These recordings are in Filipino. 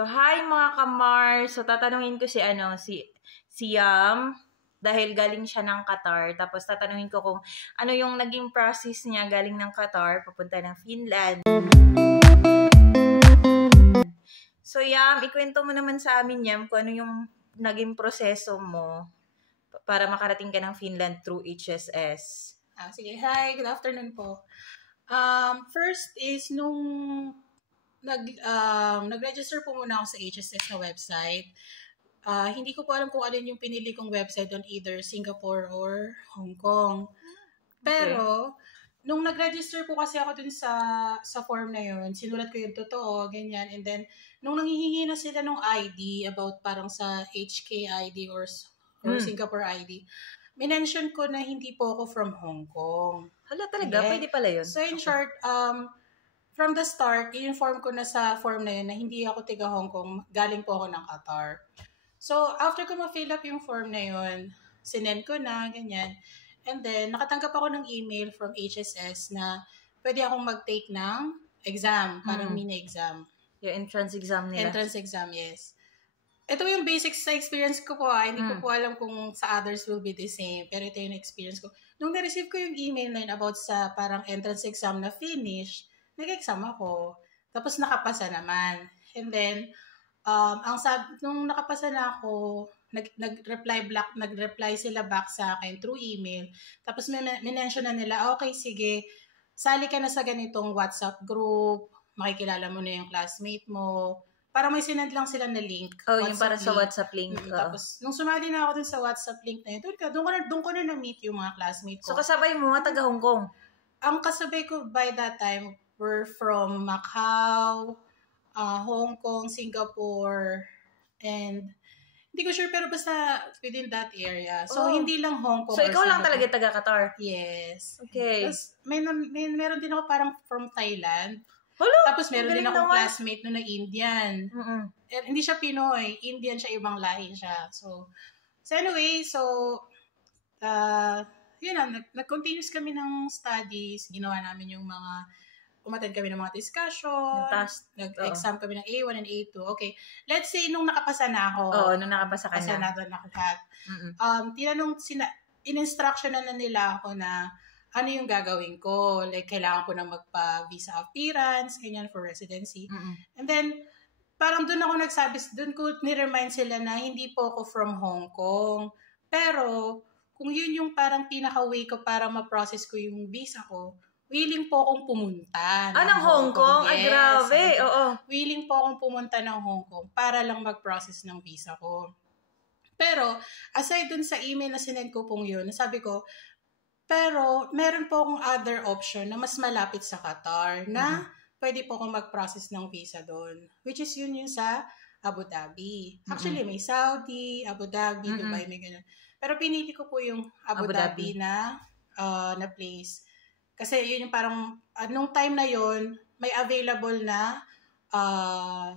So, hi mga kamar. So, tatanungin ko si Yam dahil galing siya ng Qatar. Tapos, tatanungin ko kung ano yung naging process niya galing ng Qatar papunta ng Finland. So, Yam, ikwento mo naman sa amin, Yam, kung ano yung naging proseso mo para makarating ka ng Finland through HSS. Sige, hi, good afternoon po. First is nung nag-register po muna ako sa HSS na website. Hindi ko po alam kung alin yung pinili kong website on either Singapore or Hong Kong. Pero, nung nag-register po kasi ako dun sa form na yun, sinulat ko yung totoo, ganyan. And then, nung nanghihingi na sila ng ID about parang sa HK ID or Singapore ID, minention ko na hindi po ako from Hong Kong. Hala talaga? Pwede pala yun? So in short, from the start, i-inform ko na sa form na yun na hindi ako tiga Hong Kong, galing po ako ng Qatar. So after ko ma-fill up yung form na yun, sinend ko na, ganyan. And then, nakatanggap ako ng email from HSS na pwede akong mag-take ng exam, parang mini-exam. Yung entrance exam nila? Entrance exam, yes. Ito yung basics sa experience ko po. Hindi ko po alam kung sa others will be the same. Pero ito yung experience ko. Nung na-receive ko yung email na yun about sa parang entrance exam na finish, nag-exam ako. Tapos nakapasa naman. And then, nung nakapasa na ako, nag-reply sila back sa akin through email. Tapos minention na nila, okay, sige, sali ka na sa ganitong WhatsApp group, makikilala mo na yung classmate mo. Parang may sinend lang sila na link. Yung para sa WhatsApp link. Tapos, nung sumali na ako dun sa WhatsApp link na yun, doon ko na na-meet yung mga classmates ko. So, kasabay mo mga taga Hong Kong? Ang kasabay ko by that time were from Macau, Hong Kong, Singapore, and hindi ko sure pero basta within that area. So, hindi lang Hong Kong. So, ikaw lang talaga taga Qatar? Yes. Okay. Tapos, meron din ako parang from Thailand. Hello? Tapos meron din akong classmate no na Indian. Hindi siya Pinoy, Indian siya, ibang lahi siya. So anyway, yun na, nag-continuous kami ng studies, ginawa namin yung mga, umattend kami ng mga discussion, nag-exam kami ng A1 and A2. Okay, let's say nung nakapasa na ako. Oo, nung nakapasa ka na. Pasa na doon ako lahat. In-instruction na nila ako na ano yung gagawin ko. Like, kailangan ko na magpa-visa appearance, ganyan, for residency. And then, parang doon ako doon ko ni-remind sila na hindi po ako from Hong Kong. Pero, kung yun yung parang pinaka-way ko para ma-process ko yung visa ko, willing po akong pumunta ng Hong Kong? Yes. Ay, grabe. Oo. Willing po akong pumunta ng Hong Kong para lang mag-process ng visa ko. Pero, aside dun sa email na sinend ko pong yun, sabi ko, pero, meron po akong other option na mas malapit sa Qatar na pwede po akong mag-process ng visa doon. Which is yun sa Abu Dhabi. Actually, may Saudi, Abu Dhabi, Dubai, may ganun. Pero pinili ko po yung Abu Dhabi na place. Kasi yun yung parang, nung time na yun, may available na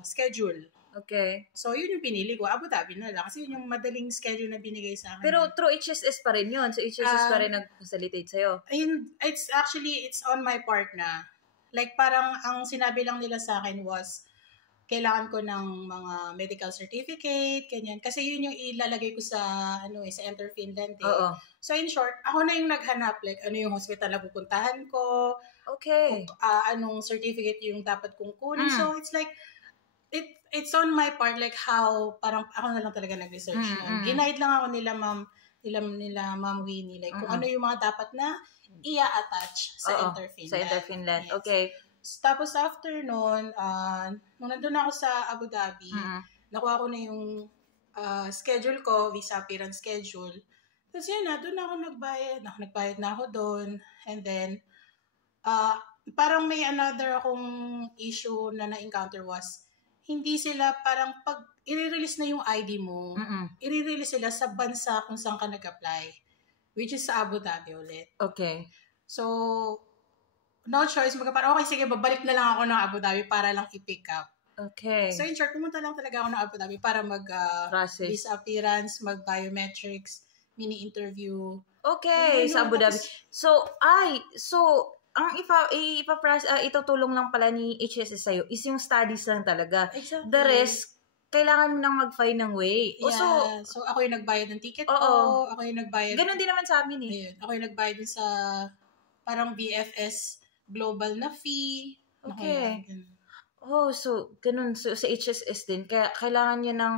schedule. Okay. So, yun yung pinili ko. Abu Dhabi na lang. Kasi yun yung madaling schedule na binigay sa akin. Pero through HSS pa rin yun. So, HSS pa rin nag-facilitate sa'yo. It's on my part na. Like, parang ang sinabi lang nila sa akin was, kailangan ko ng mga medical certificate, ganyan. Kasi yun yung ilalagay ko sa Enter Finland. So, in short, ako na yung naghanap. Like, ano yung hospital na pupuntahan ko. Okay. Anong certificate yung dapat kong kunin. So, it's like, it's on my part, like how, parang ako na lang talaga nag-research nun. Ginaid lang ako nila Ma'am Winnie, like kung ano yung mga dapat na i-attach sa Enter Finland. Sa Enter Finland, yes. Okay. Tapos after nun, nung nandun ako sa Abu Dhabi, nakuha ko na yung schedule ko, visa appearance schedule. Tapos yun na, doon ako nagbayad na ako doon. And then, parang may another akong issue na na-encounter was, hindi sila parang pag i-release na yung ID mo, i-release sila sa bansa kung saan ka nag-apply, which is sa Abu Dhabi ulit. Okay. So, no choice. Parang, okay, sige, babalik na lang ako ng Abu Dhabi para lang i-pick up. Okay. So, in short, pumunta lang talaga ako ng Abu Dhabi para visa appearance, mag-biometrics, mini-interview. Okay, sa Abu Dhabi. So, ang itutulong lang pala ni HSS sa'yo is yung studies lang talaga. Exactly. The rest, kailangan mo nang mag-find ng way. Yeah. So, ako yung nagbayad ng ticket ko. Ako yung nagbayad. Ganun din naman sa amin eh. Ayun. Ako yung nagbayad din sa parang VFS Global na fee. Okay. So, ganun. So, sa HSS din. Kaya, kailangan nyo ng,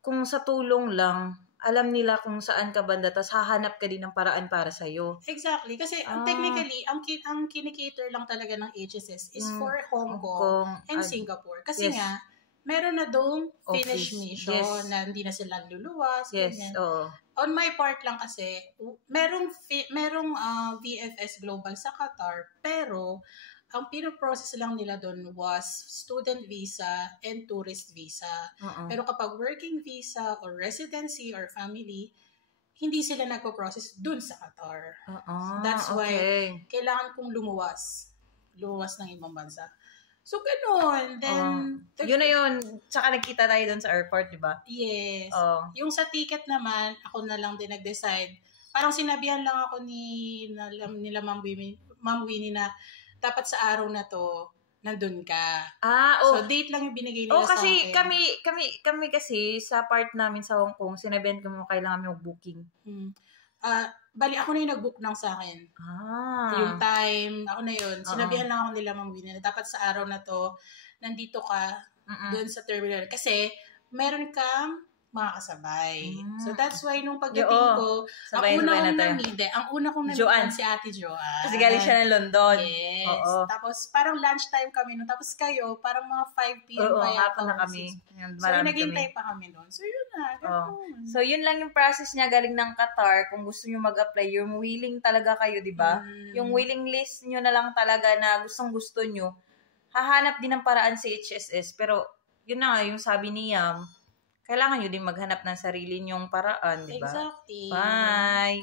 kung sa tulong lang, alam nila kung saan ka banda, tapos hahanap ka din ng paraan para sa'yo. Exactly. Kasi, technically, ang kinikater lang talaga ng HSS is for Hong Kong and Singapore. Kasi nga, meron na doon finish mission na hindi na sila luluwas. On my part lang kasi, merong VFS Global sa Qatar, pero ang pinoprocess lang nila doon was student visa and tourist visa. Pero kapag working visa or residency or family, hindi sila nagpo-process doon sa Qatar. So that's why kailangan kong lumuwas ng ibang bansa. So, ganun. Then, yun na yun. Tsaka nagkita tayo doon sa airport, di ba? Yes. Yung sa ticket naman, ako na lang din nag-decide. Parang sinabihan lang ako nila Ma'am Winnie na dapat sa araw na to, nandun ka. So, date lang yung binigay nila sa kasi akin. kami kasi sa part namin sa Hong Kong, sinabihan ko mo kailangan may booking. Bali, ako na yung nag-book ng sa akin. Yung time, ako na yun. Sinabihan lang ako nila Ma'am Winnie na dapat sa araw na to, nandito ka doon sa terminal. Kasi, meron kang mga kasabay. So, that's why nung pagdating ko, ang una kong na-meet si Ate Joanne. Kasi galing siya ng London. Yes. Tapos, parang lunchtime kami nun. Tapos kayo, parang mga 5 p.m. hapon na kami. So, naghintay pa kami nun. So, yun na. So, yun lang yung process niya galing ng Qatar. Kung gusto nyo mag-apply, yung willing talaga kayo, di ba? Yung willing list nyo na lang talaga na gustong-gusto nyo. Hahanap din ng paraan si HSS. Pero, yun na nga, yung sabi ni Yam, kailangan nyo din maghanap ng sarili nyong paraan, di ba? Exactly. Bye!